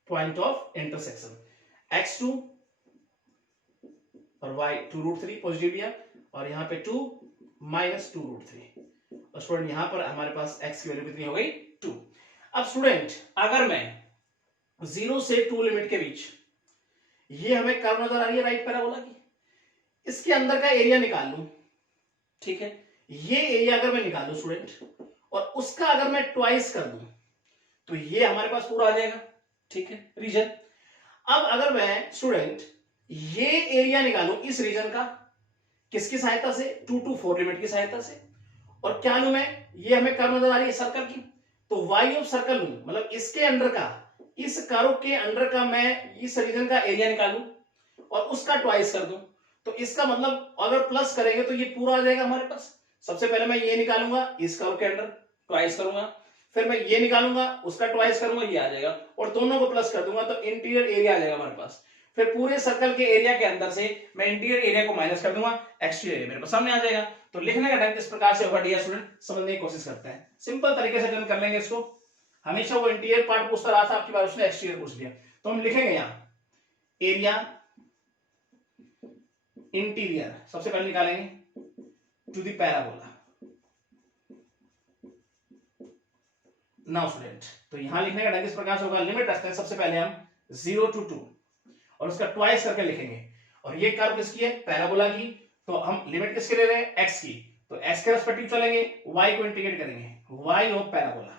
पॉइंट ऑफ इंटरसेक्शन, x2 और y 2√3 पॉजिटिव लिया, और यहां पे 2 माइनस 2√3, और स्टूडेंट यहां पर हमारे पास x की वैल्यू कितनी हो गई? 2। अब स्टूडेंट अगर मैं 0 से 2 लिमिट के बीच, ये हमें कर्व नजर आ रही है राइट पैराबोला की, इसके अंदर का एरिया निकाल लूं, ठीक है, ये एरिया अगर मैं निकालूं स्टूडेंट और उसका अगर मैं ट्वाइस कर दूं तो ये हमारे पास पूरा आ जाएगा, ठीक है, रीजन। अब अगर मैं स्टूडेंट ये एरिया निकालूं इस रीजन का, किसकी सहायता से? 2 to 4 लिमिट की सहायता से, और क्या लूं मैं? ये हमें कर्व नजर आ रही है सर्कल की, तो वाई ऑफ सर्कल लूं, मतलब इसके अंडर का, इस कर्व के अंडर का मैं इस रीजन का एरिया निकालूं और उसका ट्वाइस कर दूं, तो इसका मतलब अगर प्लस करेंगे तो ये पूरा आ जाएगा हमारे पास। सबसे पहले मैं ये निकालूंगा इस कर्व के अंडर, ट्वाइस करूंगा, फिर मैं ये निकालूंगा उसका ट्वाइस करूंगा, ये आ जाएगा, और दोनों को प्लस कर दूंगा तो इंटीरियर एरिया आ जाएगा हमारे पास। फिर पूरे सर्कल के एरिया के अंदर से मैं इंटीरियर एरिया को माइनस कर दूंगा, एक्सटीरियर एरिया मेरे पास सामने आ जाएगा। तो लिखने का ढंग किस प्रकार से होगा डियर स्टूडेंट, समझने की कोशिश करते हैं। सिंपल तरीके से डन कर लेंगे इसको। हमेशा वो इंटीरियर पार्ट पूछता रहा था, आपकी बार उसने एक्सटीरियर पूछ लिया, तो हम लिखेंगे यहां एरिया इंटीरियर, सबसे पहले निकालेंगे to the parabola. Now student, तो यहां लिखने का ढंग इस प्रकार से होगा, लिमिट रखते हैं सबसे पहले हम 0 to 2 और उसका ट्वाइस करके लिखेंगे, और ये कर्व किसकी है? पैराबोला की, तो हम लिमिट किसके ले रहे हैं? x की, तो x के रेस्पेक्टिव चलेंगे, y को इंटीग्रेट करेंगे, y ऑफ पैराबोला,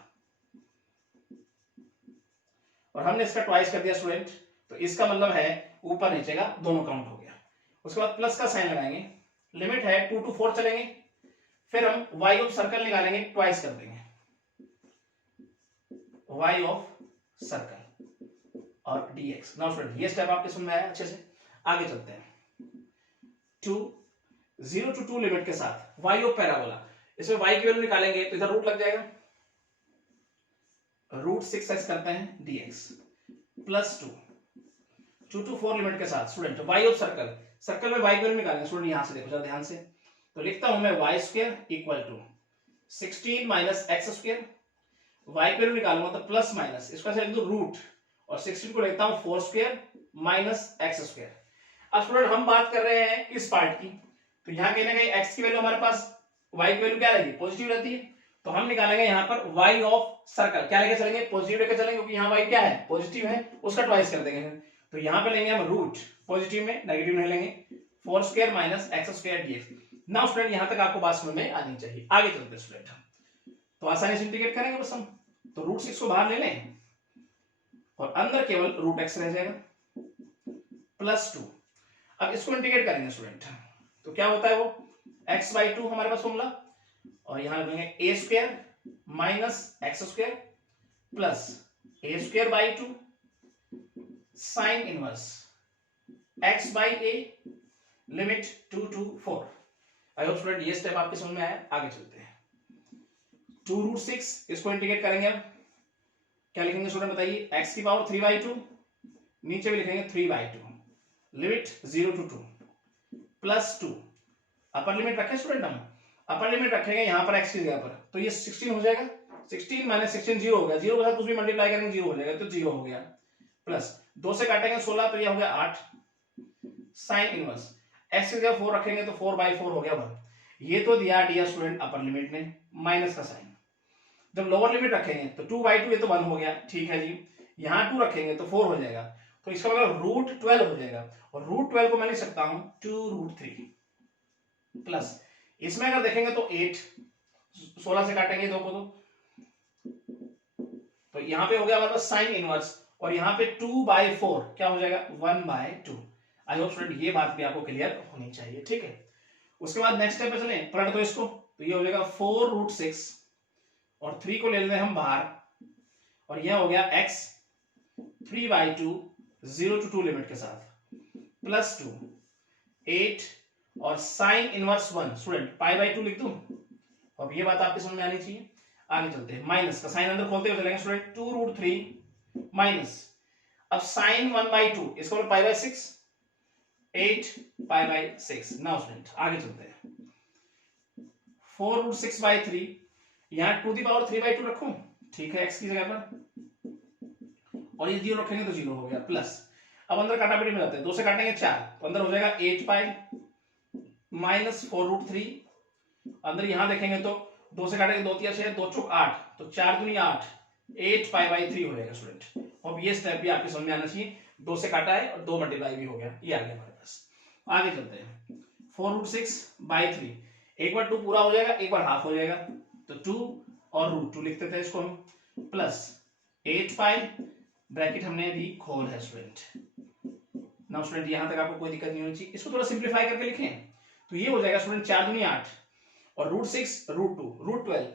और हमने इसका ट्वाइस कर दिया स्टूडेंट, तो इसका मतलब है ऊपर नीचे का दोनों काउंट हो गया। उसके बाद प्लस का साइन लगाएंगे, लिमिट है 2 to 4 चलेंगे, फिर हम y ऑफ सर्कल निकालेंगे, ट्वाइस कर देंगे, y ऑफ सर्कल और dx। नाउ स्टूडेंट ये स्टेप आपके समझ में आया अच्छे से? आगे चलते हैं। 0 to 2 लिमिट के साथ y ऑफ पैराबोला, इसमें y की वैल्यू निकालेंगे तो इधर रूट लग जाएगा, √6x करते हैं dx प्लस 2 to 4 लिमिट के साथ student y of circle, circle में y की वैल्यू निकालेंगे स्टूडेंट, यहां से देखो जरा ध्यान से, तो लिखता हूं मैं y square equal to 16 minus x square, y की वैल्यू निकालूंगा तो प्लस माइनस, इसका से लिख दो रूट, और 16 को लेता हूं 4 स्क्वायर माइनस एक्स स्क्वायर। अब स्टूडेंट हम बात कर रहे हैं इस पार्ट की, तो यहां कहीं ना कहीं x की वैल्यू हमारे पास, y की वैल्यू क्या रहेगी? पॉजिटिव रहती है, तो हम निकालेंगे यहां पर y ऑफ सर्कल, क्या लेके चलेंगे? पॉजिटिव लेके चलेंगे, क्योंकि यहां y क्या है? पॉजिटिव है, उसका ट्वाइस कर देंगे, तो यहां पे लेंगे हम रूट, पॉजिटिव में नेगेटिव नहीं लेंगे, 4 square minus x square dx। Now student यहां तक आपको बात समझ में आनी चाहिए। आगे चलते हैं स्टूडेंट, तो आसानी से इंटीग्रेट करेंगे बस हम, तो √6 को बाहर ले लें और अंदर केवल √x रह जाएगा प्लस 2। अब इसको इंटीग्रेट करेंगे स्टूडेंट, तो क्या होता है वो x/2 हमारे पास फॉर्मूला, और यहां लिखेंगे a square minus x square plus a square by 2 sine inverse x by a limit 2 to 4। I hope student ये स्टेप आपके समझ में आया। आगे चलते हैं। 2√6 इसको इंटीग्रेट करेंगे अब क्या लिखेंगे स्टूडेंट बताइए, x की पावर 3/2 नीचे भी लिखेंगे 3/2 limit 0 to 2 plus 2 upper limit रखें स्टूडेंट, हम अपर लिमिट रखेंगे यहां पर x की जगह पर, तो ये 16 हो जाएगा। 16 माइनस 16 0 हो गया, 0 के साथ कुछ भी मल्टीप्लाई करेंगे 0 हो जाएगा, तो 0 हो गया। प्लस 2 से काटेंगे 16 तो ये हो गया 8 साइन इनवर्स, x की जगह 4 रखेंगे तो 4/4 हो गया 1। ये तो दिया स्टूडेंट अपर लिमिट में माइनस का साइन। जब लोअर लिमिट रखेंगे तो 2/2 ये तो 1 हो गया, ठीक है जी। यहां 2 रखेंगे तो 4 हो जाएगा, तो इसका मतलब √12 हो जाएगा, और √12 को मैं लिख सकता हूं 2√3 प्लस इसमें अगर देखेंगे तो 8, 16 से काटेंगे 2 को तो यहां पे हो गया हमारे पास साइन इनवर्स, और यहां पे 2/4 क्या हो जाएगा 1/2। आई होप स्टूडेंट ये बात भी आपको क्लियर होनी चाहिए, ठीक है। उसके बाद नेक्स्ट स्टेप पे चले, पलट दो इसको, तो ये हो जाएगा 4√6 और 3 को ले लेते हैं हम बाहर, और यह हो गया x 3/2 0 to 2 लिमिट के साथ प्लस 2 8 और साइन इनवर्स 1 स्टूडेंट π/2 लिख दूं। अब ये बात आपके समझ में आनी चाहिए। आगे चलते हैं, माइनस का साइन अंदर खोलते हुए चलेंगे स्टूडेंट, 2√3 माइनस अब साइन 1/2 इसको π/6 8 π/6। नाउ स्टूडेंट आगे चलते हैं, 4√6/3 यहां 2 की पावर 3/2 रखूं, ठीक है, x की जगह पर, और ये 0 रखेंगे तो 0 हो गया प्लस। अब अंदर काटापीटी में जाते हैं, 2 से काटेंगे 4 तो अंदर हो जाएगा 8 माइनस 4√3, अंदर यहां देखेंगे तो 2 से काटेंगे 2 3 6 2 चौक 8 तो 4 दूनी 8 8 π/3 हो जाएगा स्टूडेंट। अब ये स्टेप भी आपके समझ में आना चाहिए, 2 से काटा है और 2 मल्टीप्लाई भी हो गया, ये आ गया हमारे पास। आगे चलते हैं, 4√6/3 एक बार 2 पूरा हो जाएगा, एक बार हाफ हो जाएगा, तो 2 और √2 लिखते थे इसको हम, प्लस 8 ब्रैकेट हमने अभी खोल है स्टूडेंट। नाउ स्टूडेंट यहां तक आपको कोई दिक्कत नहीं होनी चाहिए, इसको थोड़ा सिंप्लीफाई करके लिखें तो ये हो जाएगा स्टूडेंट 4 दूनी 8 और √6 √2 √12,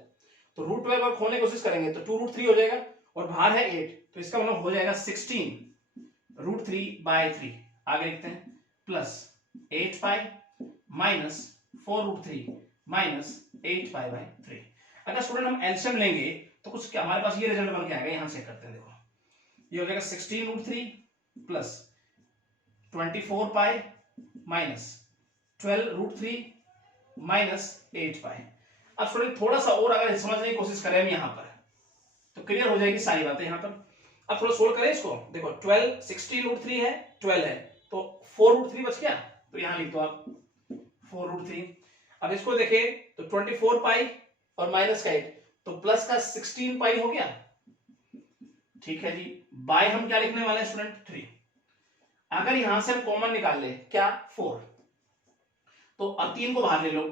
तो √12 को खोलने की कोशिश करेंगे तो 2√3 हो जाएगा और बाहर है 8, तो इसका मतलब हो जाएगा 16 √3/3। आगे लिखते हैं प्लस 8 माइनस 4√3 माइनस 8 अगर स्टूडेंट हम एलसीएम लेंगे तो कुछ क्या हमारे पास ये रिजल्ट बन के आएगा, यहां से करते हैं, देखो ये हो जाएगा 16√3 प्लस 24 माइनस 12√3 माइनस 8 अब स्टूडेंट थोड़ा सा और अगर समझने की कोशिश करें हम यहां पर तो क्लियर हो जाएगी सारी बातें यहां पर। अब थोड़ा सोल्व करें इसको, देखो 12 16√3 है 12 है तो 4√3 बच गया, तो यहां लिख दो आप 4√3। अब इसको देखें तो 24 और माइनस का 8 तो प्लस का 16 हो गया, ठीक है जी। बाय हम क्या लिखने वाले हैं स्टूडेंट 3, अगर यहां से हम कॉमन निकाल ले क्या 4 तो 3 को बाहर ले लो,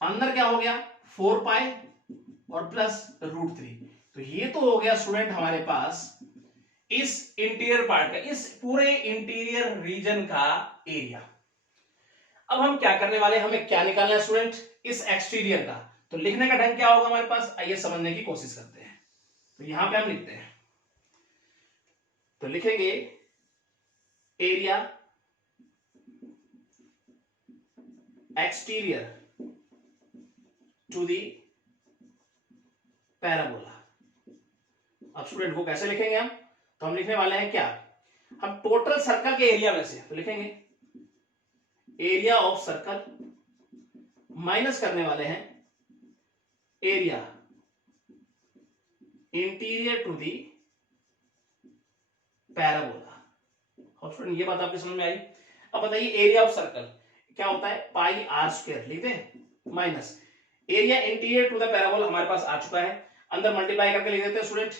अंदर क्या हो गया 4 और प्लस √3, तो ये तो हो गया स्टूडेंट हमारे पास इस इंटीरियर पार्ट का, इस पूरे इंटीरियर रीजन का एरिया। अब हम क्या करने वाले हैं, हमें क्या निकालना है स्टूडेंट इस एक्सटीरियर का, तो लिखने का ढंग क्या होगा हमारे पास, आइए समझने की कोशिश करते हैं। तो यहां पे हम लिखते हैं, तो लिखेंगे area exterior to the parabola. अब स्टूडेंट वो कैसे लिखेंगे हम, तो हम लिखने वाले हैं क्या, हम टोटल सर्कल के एरिया में से तो लिखेंगे एरिया ऑफ सर्कल माइनस करने वाले हैं area interior to the parabola. अब स्टूडेंट ये बात आपकी समझ में आई। अब बताइए एरिया ऑफ सर्कल क्या होता है, πr² लिखते हैं minus area interior to the parabola हमारे पास आ चुका है, अंदर मल्टीप्लाई करके लिख देते हैं स्टूडेंट,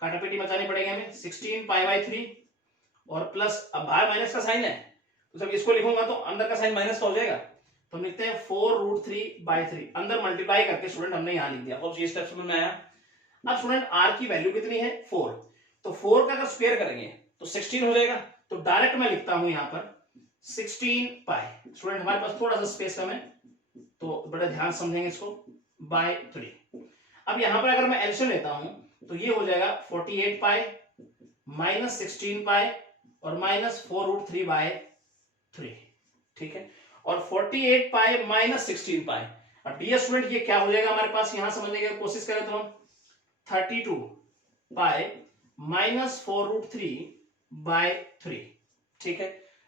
काटापीटी मचानी पड़ेगी हमें, 16 और प्लस अब बाहर माइनस का साइन है तो जब इसको लिखूंगा तो अंदर का साइन माइनस का हो जाएगा, तो हम लिखते हैं 4√3/3 अंदर मल्टीप्लाई करके स्टूडेंट हमने यहां लिख दिया। अब ये स्टेप समझ में आया। अब स्टूडेंट r की वैल्यू कितनी है 4, तो 4 का अगर स्क्वायर करेंगे तो 16 हो जाएगा, तो डायरेक्ट मैं लिखता हूं यहां पर 16 स्टूडेंट हमारे पास थोड़ा सा स्पेस कम है तो बड़ा ध्यान समझेंगे इसको /3। अब यहां पर अगर मैं एलसीएम लेता हूं तो ये हो जाएगा 48 माइनस 16 और माइनस 4√3/3 3, ठीक है। और 48 पाई माइनस 16 पाई, अब डियर स्टूडेंट ये क्या हो जाएगा हमारे पास, यहां समझने की कोशिश करें तो हम 32 पाई माइनस 4√3/3, ठीक है।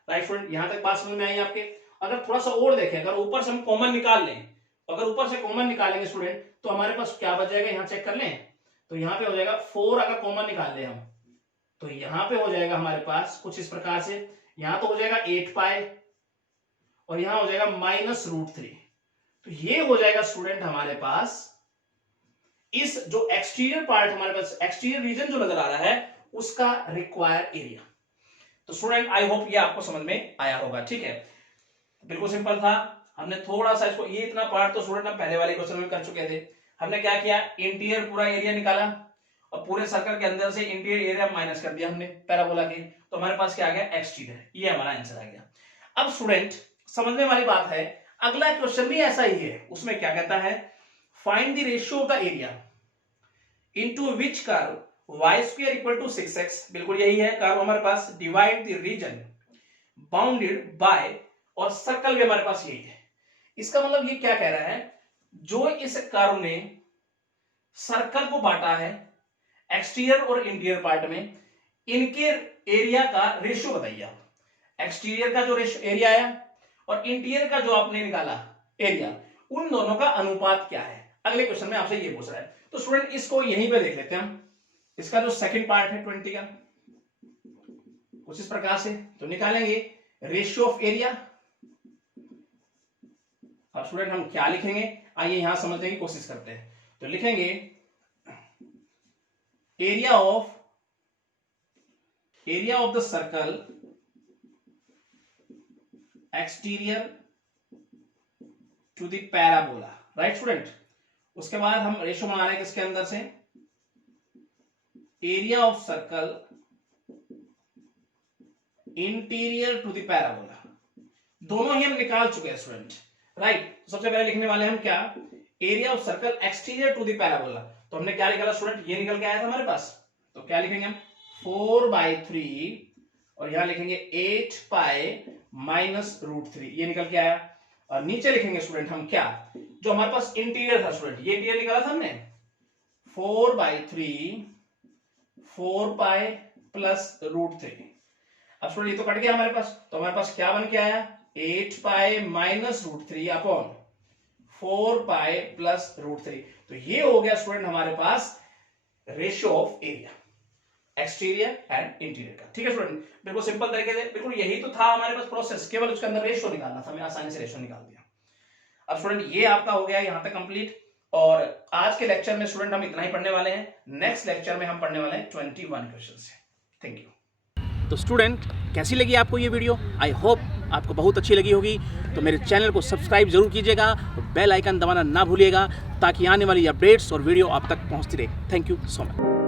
राइट स्टूडेंट, यहां तक बात समझ में आई आपके। अगर थोड़ा सा और देखें, अगर ऊपर से हम कॉमन निकाल लें, अगर ऊपर से कॉमन निकालेंगे स्टूडेंट तो हमारे पास क्या बच जाएगा, यहां चेक कर लें तो यहां पे हो जाएगा 4, अगर कॉमन निकाल लें हम तो यहां पे हो जाएगा हमारे पास कुछ इस प्रकार से, यहां तो हो जाएगा 8 पाई और यहां हो जाएगा -√3। तो ये हो जाएगा स्टूडेंट हमारे पास इस जो एक्सटीरियर पार्ट हमारे पास, एक्सटीरियर रीजन जो नजर आ रहा है उसका रिक्वायर्ड एरिया। तो स्टूडेंट आई होप ये आपको समझ में आया होगा, ठीक है। बिल्कुल सिंपल था, हमने थोड़ा सा इसको, ये इतना पार्ट तो स्टूडेंट हम पहले वाले क्वेश्चन में कर चुके थे। हमने क्या किया, इंटीरियर पूरा एरिया निकाला और पूरे सर्कल के अंदर से इंटीरियर एरिया माइनस कर दिया हमने पैराबोला के, तो हमारे पास क्या आ गया, एक्सटीरियर। ये हमारा आंसर आ गया। अब स्टूडेंट समझने वाली बात है, अगला क्वेश्चन भी ऐसा ही है, उसमें क्या कहता है, find the ratio of the area into which curve y² = 6x, बिल्कुल यही है कर्व हमारे पास, divide the region bounded by, और सर्कल भी हमारे पास यही है। इसका मतलब ये क्या कह रहा है, जो इस कर्व ने सर्कल को बांटा है एक्सटीरियर और इंटीरियर पार्ट में, इनके एरिया का रेशियो बताइए आप। एक्सटीरियर का जो एरिया आया और इंटीरियर का जो आपने निकाला एरिया, उन दोनों का अनुपात क्या है। अगले क्वेश्चन में आपसे ये पूछ रहा है। तो स्टूडेंट इसको यहीं पे देख लेते हैं हम, इसका जो सेकंड पार्ट है 20 का, कुछ इस प्रकार से तो निकालेंगे रेशियो ऑफ एरिया। अब स्टूडेंट हम क्या लिखेंगे, आइए यहां समझने की कोशिश करते हैं। तो लिखेंगे area of the circle exterior to the parabola, right student. उसके बाद हम रेशियो बना रहे हैं किसके अंदर से, area of circle interior to the parabola, दोनों ही हम निकाल चुके हैं स्टूडेंट, राइट। सबसे पहले लिखने वाले हम क्या, area of circle exterior to the parabola. तो हमने क्या निकाला स्टूडेंट, ये निकल के आया था हमारे पास, तो क्या लिखेंगे हम 4/3 और यहां लिखेंगे 8 पाई -√3, ये निकल के आया। और नीचे लिखेंगे स्टूडेंट हम क्या, जो हमारे पास इंटीरियर था स्टूडेंट, ये इंटीरियर निकाला था हमने 4/3 4 पाई +√3। अब स्टूडेंट ये तो कट गया हमारे पास, तो हमारे पास क्या बन के आया, 8 पाई -√3 अपॉन 4 पाई +√3। तो ये हो गया स्टूडेंट हमारे पास ratio of area exterior and interior का, ठीक है स्टूडेंट। बिल्कुल सिंपल तरीके से, बिल्कुल यही तो था हमारे पास प्रोसेस, केवल उसके अंदर रेशियो निकालना था, मैंने आसानी से रेशियो निकाल दिया। अब स्टूडेंट ये आपका हो गया यहां तक कंप्लीट, और आज के लेक्चर में स्टूडेंट हम इतना ही पढ़ने वाले हैं। नेक्स्ट लेक्चर में हम पढ़ने वाले हैं 21 क्वेश्चंस। Thank you. तो स्टूडेंट कैसी लगी आपको ये वीडियो, आई होप आपको बहुत अच्छी लगी होगी। तो मेरे चैनल को सब्सक्राइब जरूर कीजिएगा, बेल आइकन दबाना ना भूलिएगा, ताकि आने वाली अपडेट्स और वीडियो आप तक पहुंचती रहे। Thank you so much.